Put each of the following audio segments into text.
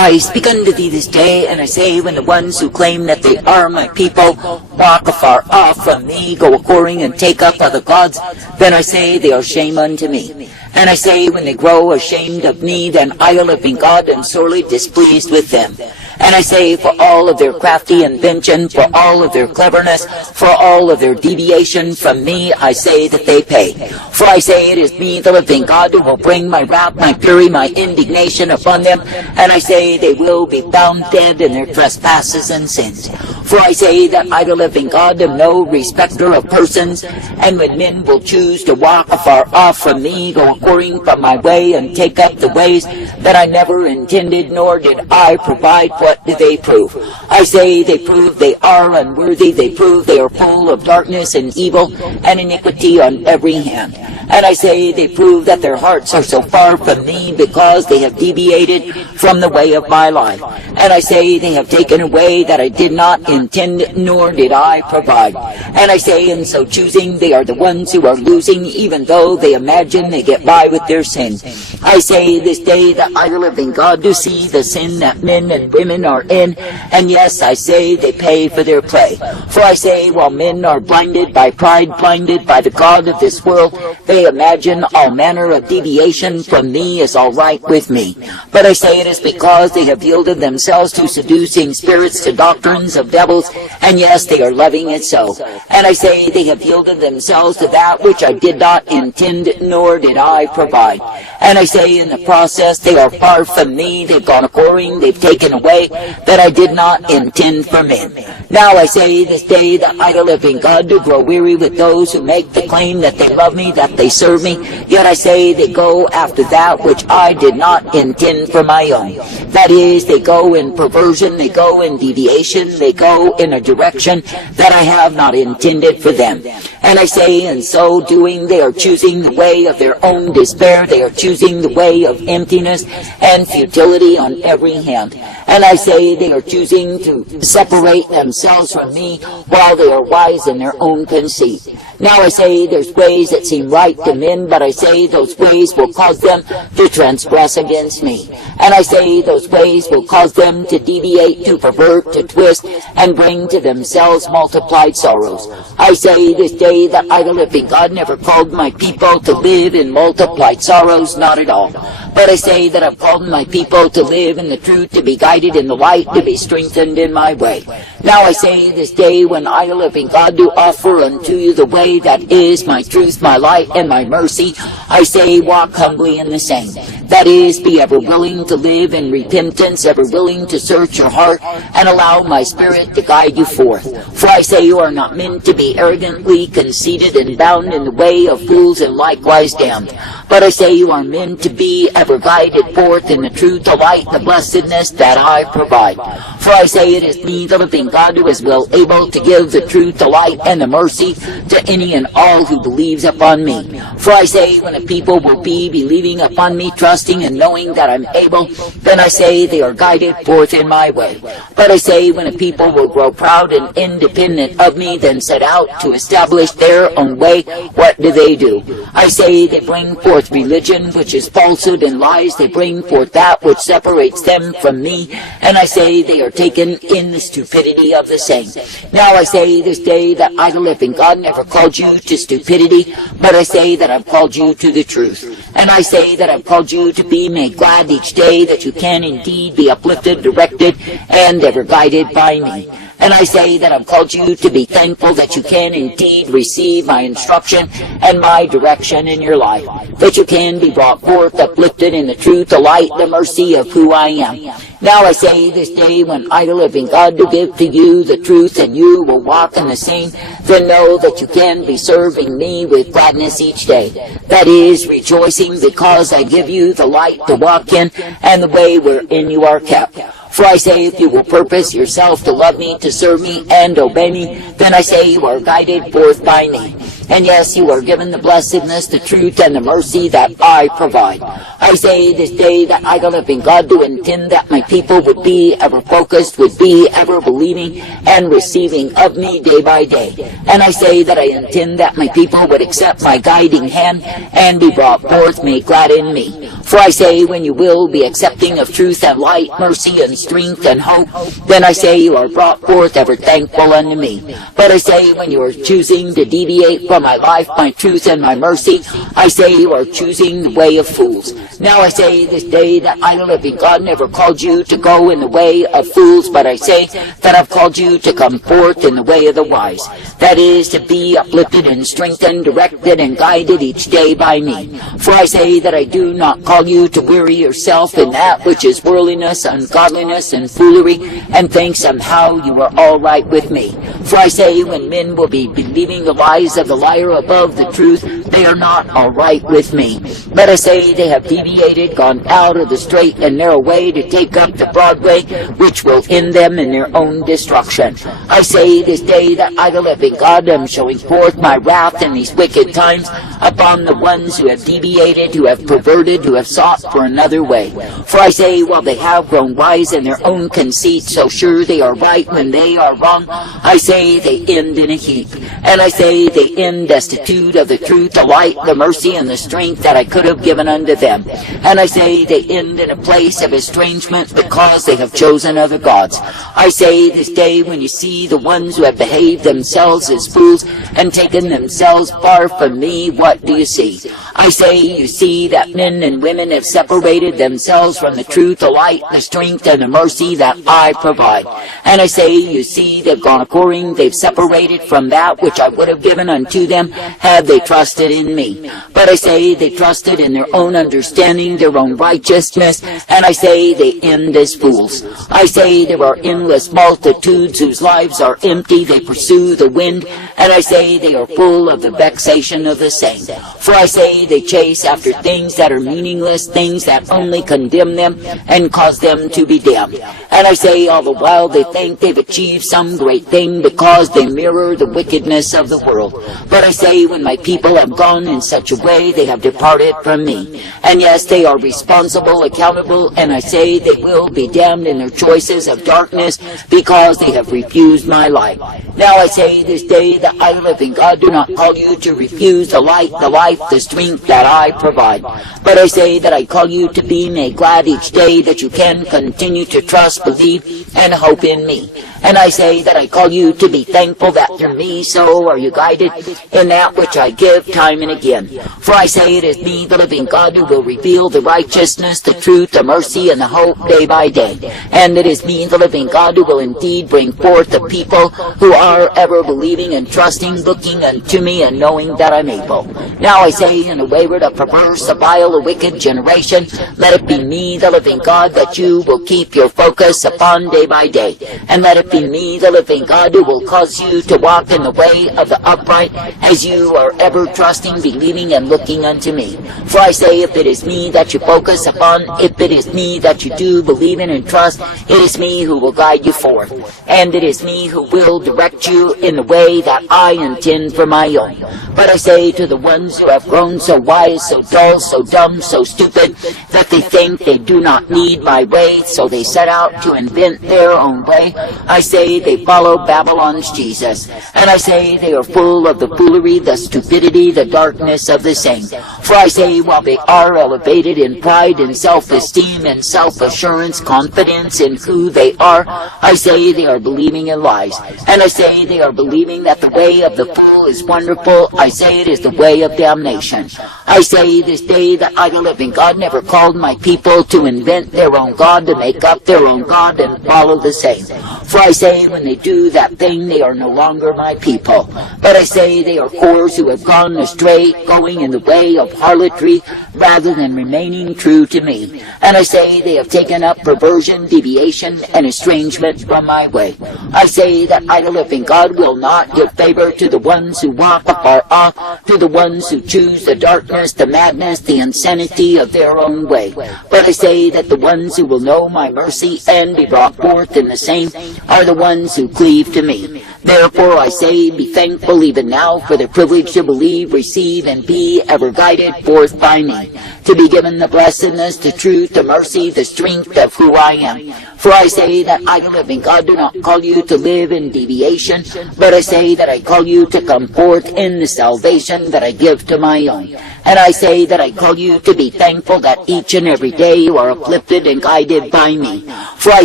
I speak unto thee this day, and I say, when the ones who claim that they are my people walk afar off from me, go a-whoring and take up other gods, then I say they are shame unto me. And I say, when they grow ashamed of me, then I, a living God, am sorely displeased with them. And I say, for all of their crafty invention, for all of their cleverness, for all of their deviation from me, I say that they pay. For I say, it is me, the living God, who will bring my wrath, my fury, my indignation upon them. And I say, they will be found dead in their trespasses and sins. For I say that I, the living God, am no respecter of persons. And when men will choose to walk afar off from me, go a-whoring from my way, and take up the ways that I never intended, nor did I provide, what do they prove? I say they prove they are unworthy. They prove they are full of darkness and evil and iniquity on every hand. And I say they prove that their hearts are so far from me, because they have deviated from the way of my life. And I say they have taken away that I did not intend, nor did I provide. And I say, in so choosing, they are the ones who are losing, even though they imagine they get by with their sin. I say this day that I, the living God, do see the sin that men and women are in, and yes, I say they pay for their play. For I say, while men are blinded by pride, blinded by the God of this world, they imagine all manner of deviation from me is all right with me. But I say it is because they have yielded themselves to seducing spirits, to doctrines of devils, and yes, they are loving it so. And I say they have yielded themselves to that which I did not intend, nor did I provide. And I say in the process they are far from me, they've gone a-whoring, they've taken away that I did not intend for men. Now I say this day that I, the living God, do grow weary with those who make the claim that they love me, that they serve me, yet I say they go after that which I did not intend for my own. That is, they go in perversion, they go in deviation, they go in a direction that I have not intended for them. And I say, in so doing, they are choosing the way of their own despair, they are choosing the way of emptiness and futility on every hand. And I say they are choosing to separate themselves from me while they are wise in their own conceit. Now I say there's ways that seem right to men, but I say those ways will cause them to transgress against me. And I say those ways will cause them to deviate, to pervert, to twist, and bring to themselves multiplied sorrows. I say this day that I, the living God, never called my people to live in multiplied sorrows, not at all. But I say that I've called my people to live in the truth, to be guided in the light, to be strengthened in my way. Now I say this day, when I, the living God, do offer unto you the way that is my truth, my light, and my mercy, I say walk humbly in the same. That is, be ever willing to live in repentance, ever willing to search your heart, and allow my Spirit to guide you forth. For I say you are not meant to be arrogantly conceited and bound in the way of fools and likewise damned. But I say you are meant to be ever guided forth in the truth, the light, the blessedness that I provide. For I say it is me, the living God, who is well able to give the truth, the light, and the mercy to any and all who believes upon me. For I say when a people will be believing upon me, trusting and knowing that I'm able, then I say they are guided forth in my way. But I say when a people will grow proud and independent of me, then set out to establish their own way, what do? I say they bring forth religion, which is falsehood and lies. They bring forth that which separates them from me, and I say they are taken in the stupidity of the same. Now I say this day that I, the living God, never called you to stupidity, but I say that I've called you to the truth. And I say that I've called you to be made glad each day, that you can indeed be uplifted, directed, and ever guided by me. And I say that I've called you to be thankful that you can indeed receive my instruction and my direction in your life, that you can be brought forth, uplifted in the truth, the light, the mercy of who I am. Now I say this day, when I, the living God, do give to you the truth, and you will walk in the same, then know that you can be serving me with gladness each day. That is, rejoicing because I give you the light to walk in and the way wherein you are kept. For I say, if you will purpose yourself to love me, to serve me, and obey me, then I say you are guided forth by me. And yes, you are given the blessedness, the truth, and the mercy that I provide. I say this day that I, the living God, do intend that my people would be ever focused, would be ever believing and receiving of me day by day. And I say that I intend that my people would accept my guiding hand and be brought forth, made glad in me. For I say, when you will be accepted accepting of truth and light, mercy and strength and hope, then I say you are brought forth ever thankful unto me. But I say when you are choosing to deviate from my life, my truth and my mercy, I say you are choosing the way of fools. Now I say this day that I, the living God, never called you to go in the way of fools, but I say that I've called you to come forth in the way of the wise. That is, to be uplifted and strengthened, directed and guided each day by me. For I say that I do not call you to weary yourself in that which is worldliness, ungodliness, and foolery, and think somehow you are all right with me. For I say when men will be believing the lies of the liar above the truth, they are not all right with me. But I say they have deviated, gone out of the straight and narrow way to take up the broad way, which will end them in their own destruction. I say this day that I, the living God, am showing forth my wrath in these wicked times upon the ones who have deviated, who have perverted, who have sought for another way. For I say, while they have grown wise in their own conceit, so sure they are right when they are wrong, I say they end in a heap. And I say they end destitute of the truth, the light, the mercy, and the strength that I could have given unto them. And I say they end in a place of estrangement because they have chosen other gods. I say this day when you see the ones who have behaved themselves as fools and taken themselves far from me, what do you see? I say you see that men and women have separated themselves from the truth, the light, the strength, and the mercy that I provide. And I say you see they've gone a-whoring, they've separated from that which I would have given unto them had they trusted in me. But I say they trusted in their own understanding, their own righteousness, and I say they end as fools. I say there are endless multitudes whose lives are empty, they pursue the wind, and I say they are full of the vexation of the saint. For I say they chase after things that are meaningless, things that only condemn them and cause them to be damned. And I say all the while they think they've achieved some great thing because they mirror the wickedness of the world. But I say when my people have gone in such a way, they have departed from me. And yes, they are responsible, accountable, and I say they will be damned in their choices of darkness because they have refused my light. Now I say this day that I, the living God, do not call you to refuse the light, the life, the strength that I provide. But I say that I call you to be made glad each day that you can continue to trust, believe, and hope in me. And I say that I call you to be thankful that through me so are you guided in that which I give time and again. For I say it is me, the living God, who will reveal the righteousness, the truth, the mercy, and the hope day by day. And it is me, the living God, who will indeed bring forth the people who are ever believing and trusting, looking unto me and knowing that I'm able. Now I say in a wayward, a perverse, a vile, a wicked generation, let it be me, the living God, that you will keep your focus upon day by day. And let it be me, the living God, who will cause you to walk in the way of the upright as you are ever trusting, believing, and looking unto me. For I say if it is me that you focus upon, if it is me that you do believe in and trust, it is me who will guide you forth. And it is me who will direct you in the way that I intend for my own. But I say to the ones who have grown so wise, so dull, so dumb, so stupid, that they think they do not need my way, so they set out to invent their own way, I say they follow Babylon's Jesus. And I say they are full of the foolery, the stupidity, the darkness of the saint. For I say while they are elevated in pride and self-esteem and self-assurance, confidence in who they are, I say they are believing in lies. And I say they are believing that the way of the fool is wonderful. I say it is the way of damnation. I say this day that I, the living God, never called my people to invent their own God, to make up their own God and follow the same. For I say when they do that thing, they are no longer my people. But I say they are whores who have gone astray, going in the way of harlotry, rather than remaining true to me. And I say they have taken up perversion, deviation, and estrangement from my way. I say that I, the living God, will not give favor to the ones who walk afar off, to the ones who choose the darkness, the madness, the insanity of their own way. But I say that the ones who will know my mercy and be brought forth in the same are the ones who cleave to me. Therefore I say, be thankful even now for the privilege to believe, receive, and be ever guided forth by me, to be given the blessedness, the truth, the mercy, the strength of who I am. For I say that I, the living God, do not call you to live in deviation, but I say that I call you to come forth in the salvation that I give to my own. And I say that I call you to be thankful that each and every day you are uplifted and guided by me. For I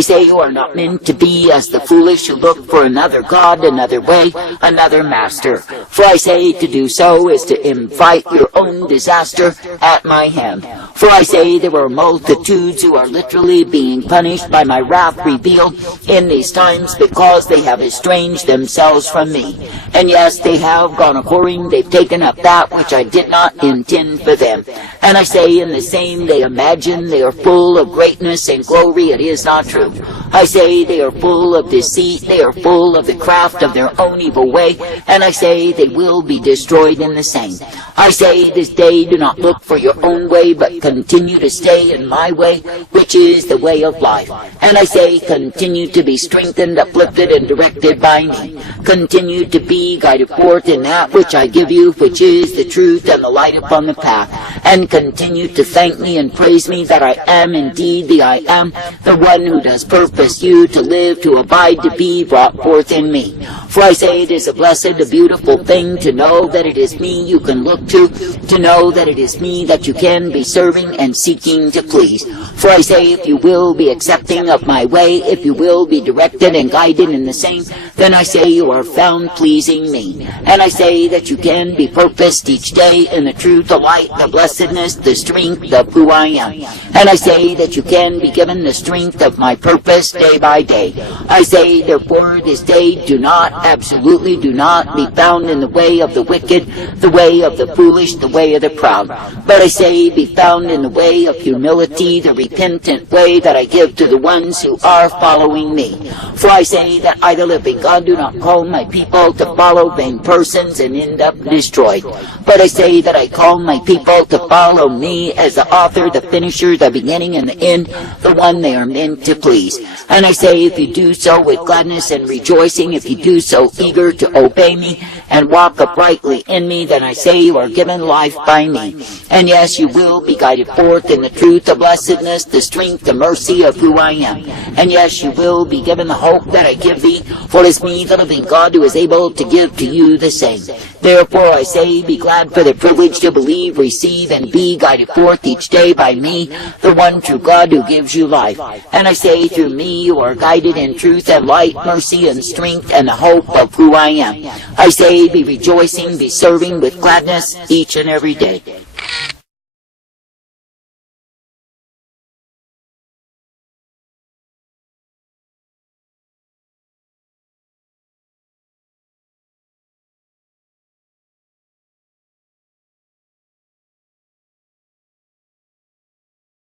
say you are not meant to be as the foolish who look for another God, another way, another master. For I say to do so is to invite your own disaster at my hand. For I say there are multitudes who are literally being punished by my wrath revealed in these times because they have estranged themselves from me. And yes, they have gone a-whoring, they've taken up that which I did not intend for them. And I say in the same they imagine they are full of greatness and glory. It is not true. I say they are full of deceit, they are full of the craft of their own evil way, and I say they will be destroyed in the same. I say this day do not look for your own way, but continue to stay in my way, which is the way of life. And I say continue to be strengthened, uplifted, and directed by me. Continue to be guided forth in that which I give you, which is the truth and the light upon the path. And continue to thank me and praise me that I am indeed the I am, the one who does purpose you to live, to abide, to be brought forth in me. For I say it is a blessed, a beautiful thing to know that it is me you can look to know that it is me that you can be serving and seeking to please. For I say if you will be accepting of my way, if you will be directed and guided in the same, then I say you are found pleasing me. And I say that you can be purposed each day in the truth, the light, the blessedness, the strength of who I am. And I say that you can be given the strength of my purpose day by day. I say therefore this day do not, absolutely do not be found in the way of the wicked, the way of the foolish, the way of the proud. But I say be found in the way of humility, the repentant way that I give to the ones who are following me. For I say that I, the living God, do not call my people to follow vain persons and end up destroyed. But I say that I call my people to follow me as the author, the finisher, the beginning and the end, the one they are meant to please. And I say if you do so with gladness and rejoicing, if you do so eager to obey me and walk uprightly in me, then I say you are given life by me. And yes, you will be guided forth in the truth, the blessedness, the strength, the mercy of who I am. And yes, you will be given the hope that I give thee, for it is me, the living God, who is able to give to you the same. Therefore I say, be glad for the privilege to believe, receive, and be guided forth each day by me, the one true God who gives you life. And I say, through me you are guided in truth and light, mercy and strength, and the hope of who I am. I say, be rejoicing, be serving with gladness each and every day.